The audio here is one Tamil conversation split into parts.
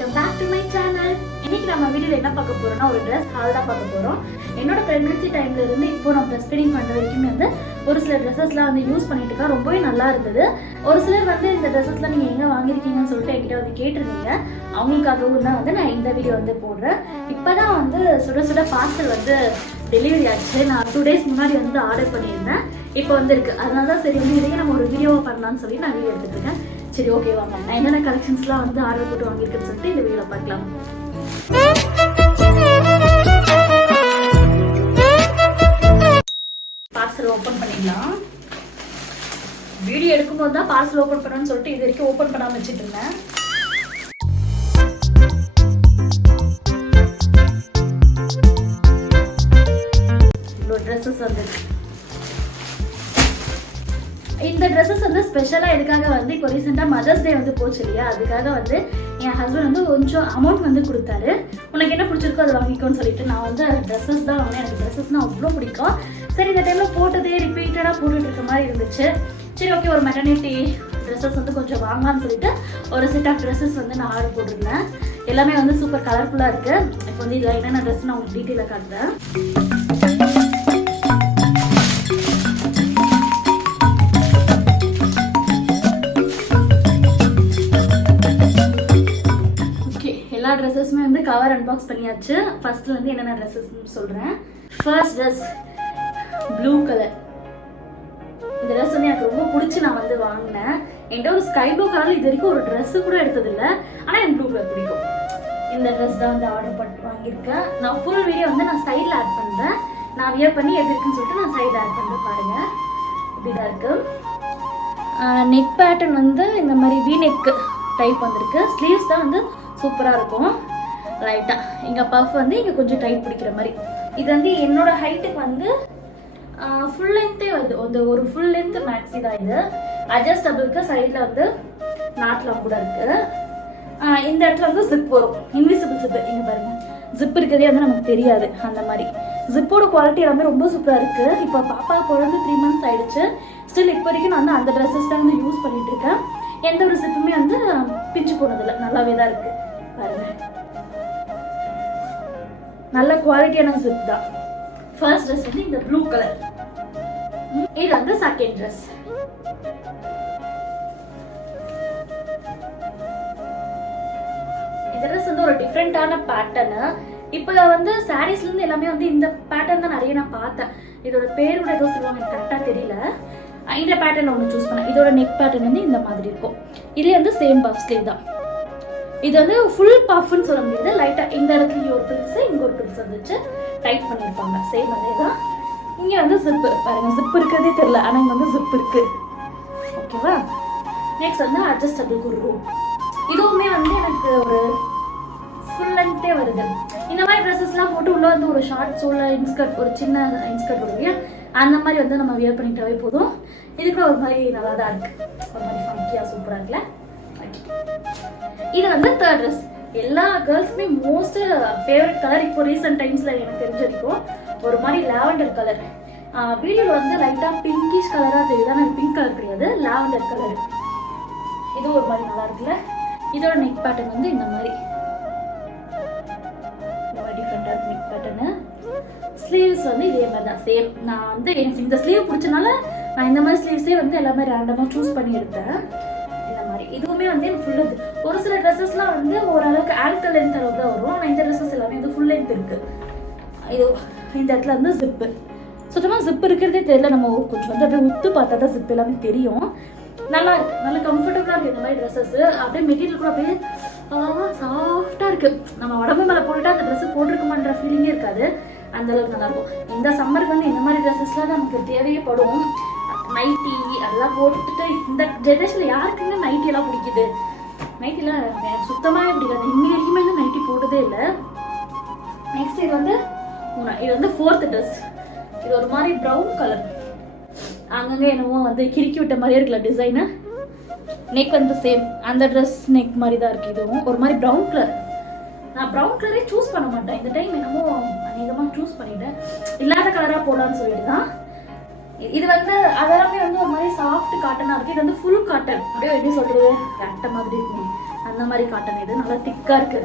Welcome back to my channel. இன்னைக்கு நம்ம வீடியோல என்ன பார்க்க போறோம்னா ஒரு ட்ரெஸ் ஹால் தான் பார்க்க போறோம். என்னோட பிரெக்னன்சி டைம்ல இருந்து இப்போ நான் பிரஸ்ட் ஃபீடிங் பண்ற வரைக்கும் வந்து ஒரு சில ட்ரெஸ்ஸஸ்லாம் வந்து யூஸ் பண்ணிட்டு இருக்கேன். ரொம்பவே நல்லா இருந்தது. ஒரு சிலர் வந்து இந்த ட்ரெஸ்ஸஸ்லாம் நீங்க எங்க வாங்கிருக்கீங்கன்னு சொல்லிட்டு என்கிட்ட வந்து கேட்டிருந்தீங்க. அவங்களுக்காகவும் தான் வந்து நான் இந்த வீடியோ வந்து போடுறேன். இப்பதான் வந்து சுட சுட பார்சல் வந்து டெலிவரி ஆச்சு. நான் 2 days முன்னாடி வந்து ஆர்டர் பண்ணியிருந்தேன். இப்போ வந்து இருக்கு. அதனால தான் சரி வந்து இதையே நம்ம ஒரு வீடியோவை பண்ணலாம்னு சொல்லி நான் வீடியோ எடுத்துட்டு இருக்கேன். சரி ஓகே வாங்க, நான் என்னென்ன கலெக்ஷன்ஸ்லாம் வந்து ஆர்டர் போட்டு வாங்கியிருக்கேன்னு சொல்லிட்டு இந்த வீடியோவில் பார்க்கலாம். பார்சல் ஓப்பன் பண்ணிடலாம். வீடியோ எடுக்கும்போது தான் பார்சல் ஓப்பன் பண்ணணும்னு சொல்லிட்டு இது வரைக்கும் ஓப்பன் பண்ணாமல் வச்சுட்டு இருந்தேன். இவ்வளோ ட்ரெஸ்ஸஸ் வந்து இந்த ட்ரெஸ்ஸஸ் வந்து ஸ்பெஷலாக எதுக்காக வந்து இப்போ ரீசெண்டாக மதர்ஸ் டே வந்து போச்சு இல்லையா, அதுக்காக வந்து என் ஹஸ்பண்ட் வந்து கொஞ்சம் அமௌண்ட் வந்து கொடுத்தாரு. உனக்கு என்ன பிடிச்சிருக்கோ அதை வாங்கிக்கோன்னு சொல்லிட்டு நான் வந்து ட்ரெஸ்ஸஸ் தான் வாங்கினேன். எனக்கு ட்ரெஸ்ஸஸ்னால் அவ்வளோ பிடிக்கும். சரி இந்த டைமில் போட்டதே ரிப்பீட்டடாக போட்டுட்டு இருக்க மாதிரி இருந்துச்சு. சரி ஓகே, ஒரு மெட்டர்னிட்டி ட்ரெஸ்ஸஸ் வந்து கொஞ்சம் வாங்கலாம்னு சொல்லிட்டு ஒரு செட் ஆஃப் ட்ரெஸ்ஸஸ் வந்து நான் ஆர்டர் போட்டிருந்தேன். எல்லாமே வந்து சூப்பர் கலர்ஃபுல்லாக இருக்குது. இப்போ வந்து இதில் என்னென்ன ட்ரெஸ் நான் உங்களுக்கு டீட்டெயிலாக காட்டுறேன். எல்லா ட்ரெஸ்ஸஸுமே வந்து கவர் அன்பாக்ஸ் பண்ணியாச்சு. ஃபர்ஸ்ட்ல வந்து என்னென்ன ட்ரெஸ்ஸஸ் சொல்றேன். First dress blue colour. இந்த ட்ரெஸ் வந்து எனக்கு ரொம்ப பிடிச்சி நான் வந்து வாங்கினேன். என்கிட்ட ஒரு ஸ்கை ப்ளூ கலர்ல இது வரைக்கும் ஒரு ட்ரெஸ் கூட எடுத்ததில்லை. ஆனால் எனக்கு ப்ளூ கலர் பிடிக்கும். இந்த ட்ரெஸ் தான் வந்து ஆர்டர் பண்ணி வாங்கியிருக்கேன். நான் ஃபுல் வீடியோ வந்து நான் சைடில் ஆட் பண்ணுறேன். நான் வியர் பண்ணி எப்படி இருக்குன்னு சொல்லிட்டு நான் சைடில் ஆட் பண்ணுறேன். பாருங்க இப்படிதான் இருக்கு. நெக் பேட்டர்ன் வந்து இந்த மாதிரி வி நெக் டைப் வந்திருக்கு. ஸ்லீவ்ஸ் தான் வந்து சூப்பராக இருக்கும். லைட்டாக எங்கள் பஃப் வந்து இங்கே கொஞ்சம் டைட் பிடிக்கிற மாதிரி. இது வந்து என்னோட ஹைட்டுக்கு வந்து ஃபுல் லென்த்தே வருது. ஒரு ஃபுல் லென்த் மேக்ஸி தான் இது. அட்ஜஸ்டபிளுக்கு சைடில் வந்து நாட்லாம் கூட இருக்குது. இந்த இடத்துல வந்து ஜிப் வரும். Invisible zip. இங்கே பாருங்கள், ஜிப் இருக்கிறதே வந்து நமக்கு தெரியாது. அந்த மாதிரி ஜிப்போட குவாலிட்டி எல்லாமே ரொம்ப சூப்பராக இருக்குது. இப்போ பாப்பா பிறந்து 3 months ஆயிடுச்சு. ஸ்டில் இப்போ வரைக்கும் நான் வந்து அந்த ட்ரெஸ்ஸஸ் தான் வந்து யூஸ் பண்ணிட்டு இருக்கேன். எந்த ஒரு ஜிப்புமே வந்து பிஞ்சு போனதில்லை. நல்லாவே தான் இருக்குது. பாருங்க, நல்ல குவாலிட்டியான ஜிப் தான். ஃபர்ஸ்ட் ட்ரெஸ் வந்து இந்த ப்ளூ கலர். இது வந்து செகண்ட் ட்ரெஸ். இந்த ட்ரெஸ் வந்து ஒரு டிஃப்ரெண்டான பேட்டர்னு. இப்போ வந்து சாரீஸ்ல இருந்து எல்லாமே வந்து இந்த பேட்டர்ன் தான் நிறைய நான் பார்த்தேன். இதோட பேர் கூட ஏதோ சொல்லுவாங்க, எனக்கு கரெக்டாக தெரியல. இந்த பேட்டர்ன் ஒன்று சூஸ் பண்ணேன். இதோட நெக் பேட்டர்ன் வந்து இந்த மாதிரி இருக்கும். இதே வந்து சேம் பஃப் ஸ்லீவ் தான். இது வந்து ஃபுல் பஃப்னு சொல்ல முடியாது. லைட்டாக இந்த இடத்துல ஒரு பிரில்ஸ், இங்கே ஒரு பிரில்ஸ் வந்துச்சு டைட் பண்ணியிருப்பாங்க. சேம் அதே தான். இங்கே வந்து ஜிப்பு பாருங்க, ஜிப் இருக்கிறதே தெரியல, ஆனால் இங்கே வந்து ஜிப் இருக்கு. ஓகேவா. நெக்ஸ்ட் வந்து அட்ஜஸ்டபிள் குர்ரு. இதுவுமே வந்து எனக்கு ஒரு ஃபுல் லென்த்தே வருது. இந்த மாதிரி ட்ரெஸ்ஸஸ்லாம் போட்டு உள்ள வந்து ஒரு ஷார்ட்ஸ் உள்ள இன்ஸ்கர்ட், ஒரு சின்ன இன்ஸ்கர்ட் வருவியா, அந்த மாதிரி வந்து நம்ம வியர் பண்ணிட்டாவே போதும். இதுக்கு ஒரு மாதிரி நல்லா தான் இருக்கு. ஒரு மாதிரி ஃபங்கியாக சூப்பராக இருக்குல்ல. இது வந்து தேர்ட் ட்ரெஸ். எல்லா கேர்ள்ஸுமே மோஸ்ட் ஃபேவரட் கலர் இப்போ ரீசெண்ட் டைம்ஸ்ல எனக்கு தெரிஞ்ச வரைக்கும் ஒரு மாதிரி லாவெண்டர் கலர். வீடியோவில் வந்து லைட்டாக பிங்கிஷ் கலராக தெரியுது, ஆனால் பிங்க் கலர் கிடையாது, லாவெண்டர் கலர். இது ஒரு மாதிரி நல்லா இருக்குல்ல. இதோட நெக் பேட்டர்ன் வந்து இந்த மாதிரி டிஃப்ரெண்டாக இருக்கு நெக் பேட்டர்னு. ஸ்லீவ்ஸ் வந்து இதே மாதிரி தான் சேம். நான் வந்து எனக்கு இந்த ஸ்லீவ் பிடிச்சனால நான் இந்த மாதிரி ஸ்லீவ்ஸே வந்து எல்லாமே ரேண்டமாக சூஸ் பண்ணி எடுத்தேன். இந்த மாதிரி இதுவுமே வந்து எனக்கு ஃபுல் லென்த். ஒரு சில ட்ரெஸ்ஸஸ்லாம் வந்து ஓரளவுக்கு ஆங்கிள் லென்த் அளவுக்கு தான் வரும். ஆனால் இந்த ட்ரெஸ்ஸஸ் எல்லாமே வந்து ஃபுல் லென்த் இருக்கு. இது இந்த இடத்துல வந்து ஜிப்பு சுத்தமாக ஜிப் இருக்கிறதே தெரியல. நம்ம கொஞ்சம் வந்து அப்படியே உத்து பார்த்தா தான் ஜிப் எல்லாமே தெரியும். நல்லா இருக்கு, நல்ல கம்ஃபர்டபுளாக இருக்குது இந்த மாதிரி ட்ரெஸ்ஸஸ். அப்படியே மெட்டீரியல் கூட அப்படியே சாஃப்டாக இருக்குது. நம்ம உடம்பு மேலே போட்டுட்டு அந்த ட்ரெஸ்ஸு போட்டிருக்குமான்ற ஃபீலிங்கே இருக்காது. அந்த அளவுக்கு நல்லாயிருக்கும். இந்த சம்மருக்கு வந்து இந்த மாதிரி ட்ரெஸ்ஸஸ்லாம் நமக்கு தேவையே படும். நைட்டி அதெல்லாம் போட்டுட்டு இந்த ஜென்ரேஷனில் யாருக்குங்க நைட்டி எல்லாம் பிடிக்குது? நைட்டிலாம் எனக்கு சுத்தமாகவே பிடிக்காது. இன்னி வரைக்குமே வந்து நைட்டி போட்டதே இல்லை. நெக்ஸ்ட் இது வந்து ஃபோர்த் ட்ரெஸ். இது ஒரு மாதிரி ப்ரௌன் கலர். அங்கங்கே என்னவோ வந்து கிறுக்கி விட்ட மாதிரியே இருக்குல்ல டிசைனு. நெக் வந்து சேம் அந்த ட்ரெஸ் நெக் மாதிரி தான் இருக்குது. இதுவும் ஒரு மாதிரி ப்ரௌன் கலர். நான் ப்ரௌன் கலரே சூஸ் பண்ண மாட்டேன். இந்த டைம் என்னமோ அதிகமாக சூஸ் பண்ணிட்டேன். இல்லாத கலராக போடலான்னு சொல்லிட்டு தான். இது வந்து அதெல்லாமே வந்து ஒரு மாதிரி சாஃப்ட் காட்டனாக இருக்குது. இது வந்து ஃபுல் காட்டன். அப்படியே எப்படி சொல்கிறது, கரெக்டாக மாதிரி இருக்கும். அந்த மாதிரி காட்டன். இது நல்லா திக்கா இருக்கு.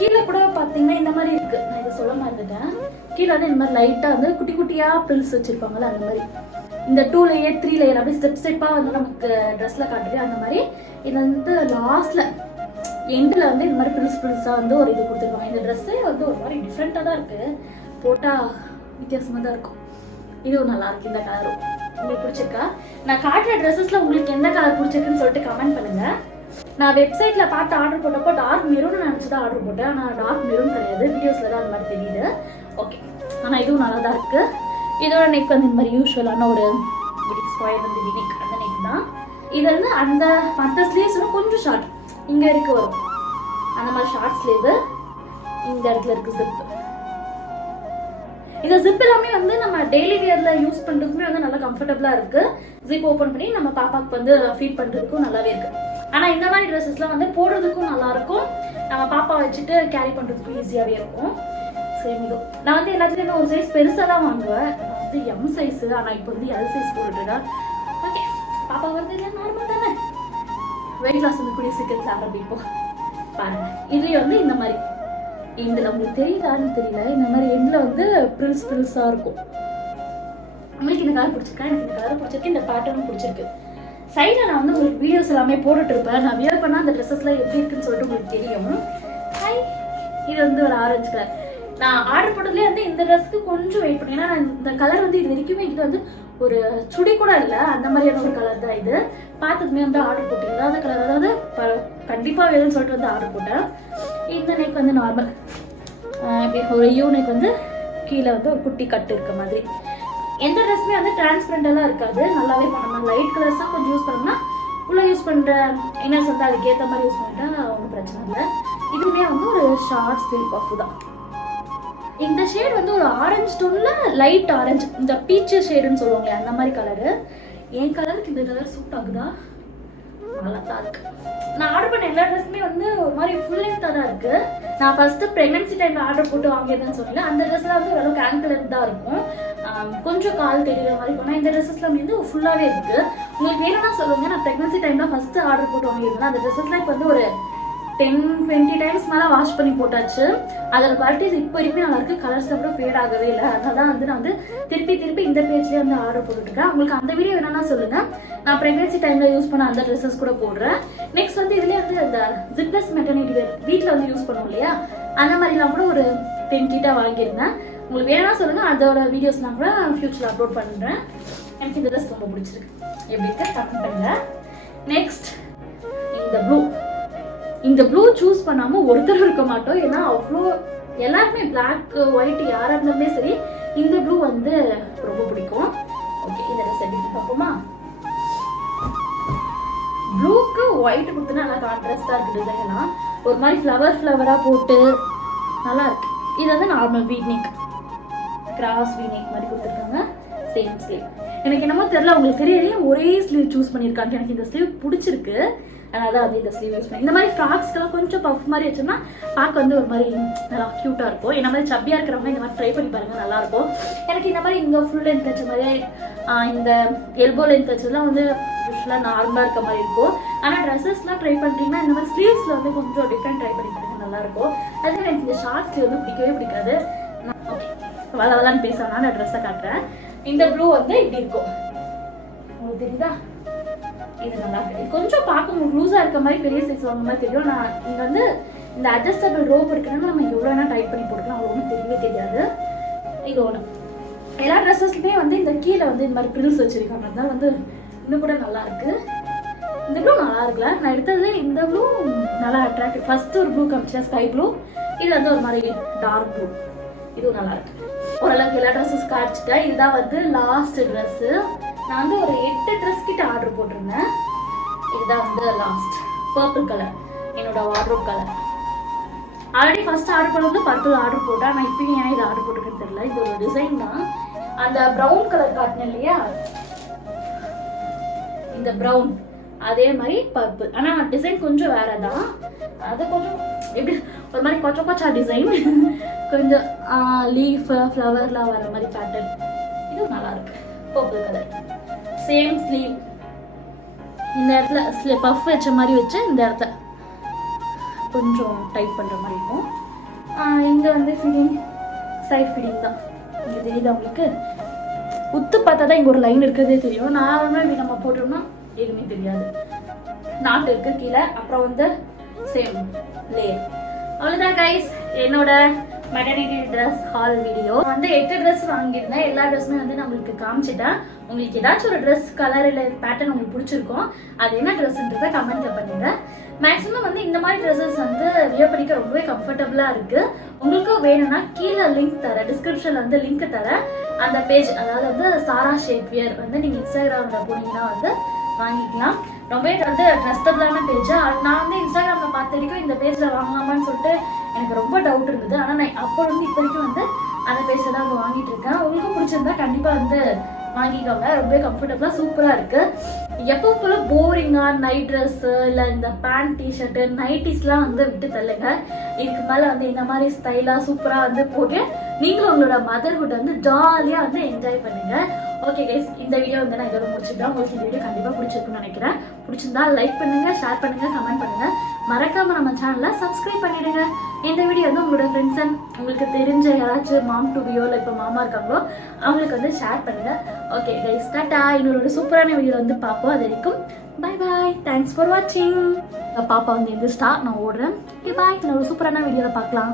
கீழே கூட பாத்தீங்கன்னா இந்த மாதிரி இருக்கு. நான் இதை சொல்ல மறந்துட்டேன். கீழே வந்து இந்த மாதிரி லைட்டா வந்து குட்டி குட்டியா பிரில்ஸ் வச்சிருப்பாங்கல்ல அந்த மாதிரி. இந்த 2 லேயர் 3 லேயர் அப்படி ஸ்டெப்பா வந்து நமக்கு ட்ரெஸ்ல காட்டுது அந்த மாதிரி. இது வந்து லாஸ்ட்ல எண்டில் வந்து இந்த மாதிரி பிரில்ஸா வந்து ஒரு இது கொடுத்துருவாங்க. இந்த ட்ரெஸ்ஸே வந்து ஒரு மாதிரி டிஃப்ரெண்டா தான் இருக்கு. போட்டா வித்தியாசமா தான் இருக்கும். இதுவும் நல்லா இருக்கு. இந்த கலரும் உங்களுக்கு பிடிச்சிருக்கா? நான் காட்டுற ட்ரெஸ்ஸஸ்ல உங்களுக்கு எந்த கலர் பிடிச்சிருக்குன்னு சொல்லிட்டு கமெண்ட் பண்ணுங்க. நான் வெப்சைட்ல பார்த்து ஆர்டர் போட்டப்போ டார்க் மெரூன் நினைச்சுதான் ஆர்டர் போட்டேன். ஆனால் டார்க் மெரூன் கிடையாது. வீடியோஸ்ல தான் அந்த மாதிரி தெரியுது. ஓகே, ஆனால் இதுவும் நல்லா தான் இருக்கு. இதோட நெக் வந்து இந்த மாதிரி யூஸ்வலான ஒரு ஸ்கொயர் வந்து நெக், அந்த நெக் தான். இது வந்து அந்த மற்ற ஸ்லீவ்ஸ் கொஞ்சம் ஷார்ட் இங்க இருக்கு வரும். அந்த மாதிரி ஷார்ட் ஸ்லீவ். இந்த இடத்துல இருக்கு ஜிப். இந்த ஜிப் எல்லாமே வந்து நம்ம டெய்லி வியர்ல யூஸ் பண்றதுக்குமே வந்து நல்லா கம்ஃபர்டபுளா இருக்கு. ஜிப் ஓபன் பண்ணி நம்ம பாப்பாக்கு வந்து ஃபீட் பண்றதுக்கும் நல்லாவே இருக்கு. ஆனா இந்த மாதிரி ட்ரெஸ்ஸஸ்லாம் வந்து போடுறதுக்கும் நல்லா இருக்கும். நம்ம பாப்பா வச்சுட்டு கேரி பண்றதுக்கும் ஈஸியாவே இருக்கும். சரி, நான் வந்து எல்லாத்துலயுமே ஒரு சைஸ் பெருசா தான் வாங்குவேன். வந்து எம் சைஸ். ஆனா இப்போ வந்து எல் சைஸ் போட்டுட்டேன். ஓகே, பாப்பா வந்து இல்லை நார்மல் தானே. வெயிட் லாஸ் வந்து கூடிய சீக்கிரத்தில் ஆரம்பிப்போம். பாருங்க, இதுலயே வந்து இந்த மாதிரி எண்டில் உங்களுக்கு தெரியுதான்னு தெரியல. இந்த மாதிரி எண்டில் வந்து பிரில்ஸா இருக்கும். உங்களுக்கு இந்த கலர் பிடிச்சிருக்கா? எனக்கு இந்த கலர் பிடிச்சிருக்கு. இந்த பேட்டர்னும் பிடிச்சிருக்கு. சைடில் நான் வந்து உங்களுக்கு வீடியோஸ் எல்லாமே போட்டுட்டு இருப்பேன். நான் வியர் பண்ணால் அந்த ட்ரெஸ்ஸஸ்லாம் எப்படி இருக்குன்னு சொல்லிட்டு உங்களுக்கு தெரியும். ஹாய், இது வந்து ஒரு ஆரஞ்சு கலர். நான் ஆர்டர் போட்டதுலேயே வந்து இந்த ட்ரெஸ்க்கு கொஞ்சம் வெயிட் பண்ணேன். ஏன்னா இந்த கலர் வந்து இது வரைக்குமே இது வந்து ஒரு சுடி கூட இல்லை. அந்த மாதிரியான ஒரு கலர் தான் இது. பார்த்ததுமே வந்து ஆர்டர் போட்டீங்களா அந்த கலர், அதாவது கண்டிப்பாக வேணும்னு சொல்லிட்டு வந்து ஆர்டர் போட்டேன். இந்த நெக் வந்து நார்மல் இப்படி ஒரு யூ நெக் வந்து கீழே வந்து ஒரு குட்டி கட்டு இருக்க மாதிரி. எந்த ட்ரெஸ்ஸுமே வந்து டிரான்ஸ்பரண்டெல்லாம் இருக்காது. நல்லாவே பண்ணணும். லைட் கலர்ஸ் தான் கொஞ்சம் யூஸ் பண்ணோம்னா உள்ள யூஸ் பண்ணுற என்ன சொல்லிட்டு அதுக்கு ஏற்ற மாதிரி யூஸ் பண்ணிட்டா ஒன்றும் பிரச்சனை இல்லை. இதுவுமே வந்து ஒரு ஷார்ட் ஸ்லீவ் பஃப் தான். இந்த ஷேட் வந்து ஒரு ஆரஞ்சு டோன்ல லைட் ஆரஞ்சு, இந்த பீச்சு ஷேடுன்னு சொல்லுவாங்களே அந்த மாதிரி கலரு. என் கலருக்கு இந்த கலர் சூட் ஆகுதா? நல்லா தான் இருக்கு. நான் ஆர்டர் பண்ண எல்லா ட்ரெஸ்ஸுமே வந்து ஒரு மாதிரி ஃபுல் லென்த்தாக தான் இருக்கு. நான் ஃபர்ஸ்ட் பிரெக்னன்சி டைம்ல ஆர்டர் போட்டு வாங்கியிருந்தேன்னு சொன்னேன். அந்த ட்ரெஸ்ல வந்து ஓரளவுக்கு ஆங்கிள் லென்த் தான் இருக்கும். கொஞ்சம் கால் தெரியுற மாதிரி இருக்கும். இந்த ட்ரெஸ்ஸஸ்லாம் வந்து ஃபுல்லாகவே இருக்கு. உங்களுக்கு வேணும்னா சொல்லுங்க. நான் பிரெக்னன்சி டைம்ல ஃபர்ஸ்ட் ஆர்டர் போட்டு வாங்கியிருந்தேன். அந்த ட்ரெஸ்ஸஸ்லாம் இப்போ வந்து ஒரு 10-20 டைம்ஸ் மேலே வாஷ் பண்ணி போட்டாச்சு. அதோட குவாலிட்டிஸ் இப்போ வரைக்கும் நல்லா இருக்கு. கலர்ஸ் கூட ஃபேட் ஆகவே இல்லை. அதனால வந்து நான் வந்து திருப்பி இந்த பேஜ்லேயே வந்து ஆர்டர் போட்டுருக்கேன். உங்களுக்கு அந்த வீடியோ வேணும்னா சொல்லுங்க. நான் பிரெக்னன்சி டைம்ல யூஸ் பண்ண அந்த ட்ரெஸ்ஸஸ் கூட போடுறேன். நெக்ஸ்ட் வந்து இதுலேயே வந்து இந்த ஜிப்லெஸ் மெட்டர்னிட்டி வேர் வீட்டில் வந்து யூஸ் பண்ணுவோம் இல்லையா, அந்த மாதிரிலாம் கூட ஒரு 10 கிட்ட வாங்கியிருந்தேன். உங்களுக்கு வேணா சொல்லுங்க. அதோட வீடியோஸ் நான் கூட ஃபியூச்சர்ல அப்லோட் பண்றேன். எனக்கு இந்த ட்ரெஸ் ரொம்ப பிடிச்சிருக்கு. எப்படி இருக்கு கமெண்ட் பண்ணுங்க. நெக்ஸ்ட் இந்த ப்ளூ சூஸ் பண்ணாம ஒருத்தர் இருக்க மாட்டோம். ஏன்னா அவ்வளோ எல்லாருமே பிளாக் ஒயிட் யாரா இருந்தாலுமே சரி இந்த ப்ளூ வந்து ரொம்ப பிடிக்கும். ஓகே, இந்த ட்ரெஸ் எப்படி பார்ப்போமா? ப்ளூக்கு ஒயிட் கொடுத்தனா நல்லா கான்ட்ராஸ்டா இருக்கு. டிசைன்லாம் ஒரு மாதிரி ஃப்ளவரா போட்டு நல்லா இருக்கு. இது வந்து நார்மல் வீநெக், கிராஸ் வீநெக் மாதிரி கொடுத்துருக்காங்க. Same sleeve. எனக்கு என்னமோ தெரியல, உங்களுக்கு தெரியலையே ஒரே ஸ்லீவ் சூஸ் பண்ணியிருக்காங்க. எனக்கு இந்த ஸ்லீவ் பிடிச்சிருக்கு. அதனால வந்து இந்த ஸ்லீவ் யூஸ் பண்ணி இந்த மாதிரி ஃப்ராக்ஸ்க்கெல்லாம் கொஞ்சம் பஃப் மாதிரி வச்சோம்னா பார்க்க வந்து ஒரு மாதிரி நல்லா க்யூட்டாக இருக்கும். என்ன மாதிரி சப்பியாக இருக்கிறவங்க இந்த மாதிரி ட்ரை பண்ணி பாருங்க, நல்லா இருக்கும். எனக்கு இந்த மாதிரி இங்கே ஃபுல் லென்த் வச்ச மாதிரி இந்த எல்போ லென்த் வச்சதுலாம் வந்து யூஸ்வலாக நார்மலாக இருக்க மாதிரி இருக்கும். ஆனால் ட்ரெஸ்ஸஸ்லாம் ட்ரை பண்ணுறீங்கன்னா இந்த மாதிரி ஸ்லீவ்ஸில் வந்து கொஞ்சம் டிஃப்ரெண்ட் ட்ரை பண்ணி பாருங்க, நல்லா இருக்கும். அதே எனக்கு இந்த ஷார்ட் ஸ்லீவ் வந்து பிடிக்கவே பிடிக்காது. ஓகே, வளவலான்னு பேசலாம். நான் ட்ரெஸ்ஸை காட்டுறேன். இந்த ப்ளூ வந்து இப்படி இருக்கும். உங்களுக்கு தெரியுதா? இது நல்லா இருக்கு. கொஞ்சம் பார்க்க உங்களுக்கு லூஸா இருக்க மாதிரி பெரிய சைஸ் வாங்க மாதிரி தெரியும். நான் இங்க வந்து இந்த அட்ஜஸ்டபிள் ரோப் இருக்குன்னா நம்ம எவ்வளோ வேணா டைட் பண்ணி போட்டுக்கலாம். அது ஒன்றும் தெரியவே தெரியாது. இது ஒன்று. எல்லா ட்ரெஸ்ஸஸ்லுமே வந்து இந்த கீழே வந்து இந்த மாதிரி பிரில்ஸ் வச்சிருக்காங்க. அதனால வந்து இன்னும் கூட நல்லா இருக்கு. இந்த ப்ளூ நல்லா இருக்குல்ல. நான் எடுத்தது இந்த ப்ளூ நல்லா அட்ராக்டிவ். ஃபர்ஸ்ட் ஒரு ப்ளூ காமிச்சா ஸ்கை ப்ளூ. இது வந்து ஒரு மாதிரி டார்க் ப்ளூ. இதுவும் நல்லா இருக்கு. ஓரளவுக்கு எல்லா ட்ரெஸ்ஸஸ் காய்ச்சிட்டேன். இதுதான் வந்து லாஸ்ட் ட்ரெஸ். நான் வந்து ஒரு 8 ட்ரெஸ் கிட்ட ஆர்டர் போட்டிருந்தேன். இதுதான் வந்து லாஸ்ட் பர்பிள் கலர், என்னோட wardrobe colour. Already first order பண்ணும்போது பர்பிள் ஆர்டர் போட்டேன். நான் இப்பயும் ஏன் இது ஆர்டர் போட்டுருக்கேன்னு தெரியல. இது ஒரு டிசைன் தான். அந்த ப்ரௌன் கலர் காட்டினேன் இல்லையா, இந்த ப்ரௌன் அதே மாதிரி பர்பிள். ஆனால் டிசைன் கொஞ்சம் வேற தான். அது கொஞ்சம் எப்படி ஒரு மாதிரி கொச்சா டிசைன், கொஞ்சம் லீஃப் ஃப்ளவர்லாம் வர மாதிரி பேட்டர்ன். இது நல்லா இருக்கு. Purple colour, same sleeve. இந்த இடத்துல பஃப் வச்ச மாதிரி வச்சு இந்த இடத்த கொஞ்சம் டைட் பண்ணுற மாதிரி இருக்கும். இங்கே வந்து ஃபிட்டிங் சைட் ஃபிட்டிங் தான். இங்கே தெரியுதா உங்களுக்கு? உத்து பார்த்தா தான் இங்கே ஒரு லைன் இருக்கிறதே தெரியும். நார்மலாக இப்படி நம்ம போட்டோம்னா எதுவுமே தெரியாது. நாட்டு இருக்கு கீழே. அப்புறம் வந்து சேம் லேயர். அவ்வளோதான் கைஸ் என்னோட மெட்டர்னிட்டி ட்ரெஸ் ஹால் வீடியோ. வந்து 8 ட்ரெஸ் வாங்கியிருந்தேன். எல்லா ட்ரெஸ்ஸுமே வந்து நான் உங்களுக்கு காமிச்சிட்டேன். உங்களுக்கு ஏதாச்சும் ஒரு ட்ரெஸ் கலர் இல்லை பேட்டர்ன் உங்களுக்கு பிடிச்சிருக்கும், அது என்ன ட்ரெஸ்ன்றதை கமெண்ட்ல பண்ணுங்க. மேக்ஸிமம் வந்து இந்த மாதிரி ட்ரெஸ்ஸஸ் வந்து வியர் பண்ணிக்க ரொம்பவே கம்ஃபர்டபுளாக இருக்கு. உங்களுக்கு வேணும்னா கீழே லிங்க் தரேன், டிஸ்கிரிப்ஷன்ல வந்து லிங்க் தரேன். அந்த பேஜ் அதாவது வந்து சாரா ஷேப் வியர் வந்து நீங்க இன்ஸ்டாகிராம்ல போனீங்கன்னா வந்து வாங்கிக்கலாம். ரொம்பவே வந்து ட்ரஸ்டபுளான பேஜ். நான் வந்து இன்ஸ்டாகிராம்ல பார்த்த வரைக்கும் இந்த பேஜ்ல வாங்கலாமான்னு சொல்லிட்டு எனக்கு ரொம்ப டவுட் இருந்தது. ஆனால் நான் அப்போ வந்து இப்போ வரைக்கும் வந்து அந்த பேஜ்ல தான் வந்து வாங்கிட்டு இருக்கேன். உங்களுக்கு பிடிச்சிருந்தா கண்டிப்பா வந்து வாங்கிக்கோங்க. ரொம்பவே கம்ஃபர்டபுளாக சூப்பராக இருக்கு. எப்போ போல போரிங்கா நைட் ட்ரெஸ் இல்லை இந்த பேண்ட் டிஷர்ட்டு நைட்டிஸ்லாம் வந்து விட்டு தள்ளுங்க. இதுக்கு மேலே வந்து இந்த மாதிரி ஸ்டைலாக சூப்பராக வந்து போட்டு நீங்களும் உங்களோட மதர்ஹுட் வந்து ஜாலியாக வந்து என்ஜாய் பண்ணுங்க. ஓகே கைஸ், இந்த வீடியோ வந்து நான் இதோட முடிச்சுட்டேன். உங்களுக்கு இந்த வீடியோ கண்டிப்பாக பிடிச்சிருக்குன்னு நினைக்கிறேன். பிடிச்சிருந்தா லைக் பண்ணுங்க, ஷேர் பண்ணுங்க, கமெண்ட் பண்ணுங்க. மறக்காம நம்ம சேனலை சப்ஸ்கிரைப் பண்ணிடுங்க. இந்த வீடியோ வந்து உங்களோட ஃப்ரெண்ட்ஸ் அண்ட் உங்களுக்கு தெரிஞ்ச யாராச்சும் மாம் டு பியோ இல்லை இப்போ மாமா இருக்காங்களோ அவங்களுக்கு வந்து ஷேர் பண்ணுங்க. Okay guys, Tata. இன்னொரு சூப்பரான வீடியோ வந்து பார்ப்போம். அது வரைக்கும் பை பாய். தேங்க்ஸ் ஃபார் வாட்சிங். பாப்பா வந்து எந்திரிச்சிட்டா, நான் ஓடுறேன். Okay bye. இன்னொரு சூப்பரான வீடியோவில் பார்க்கலாம்.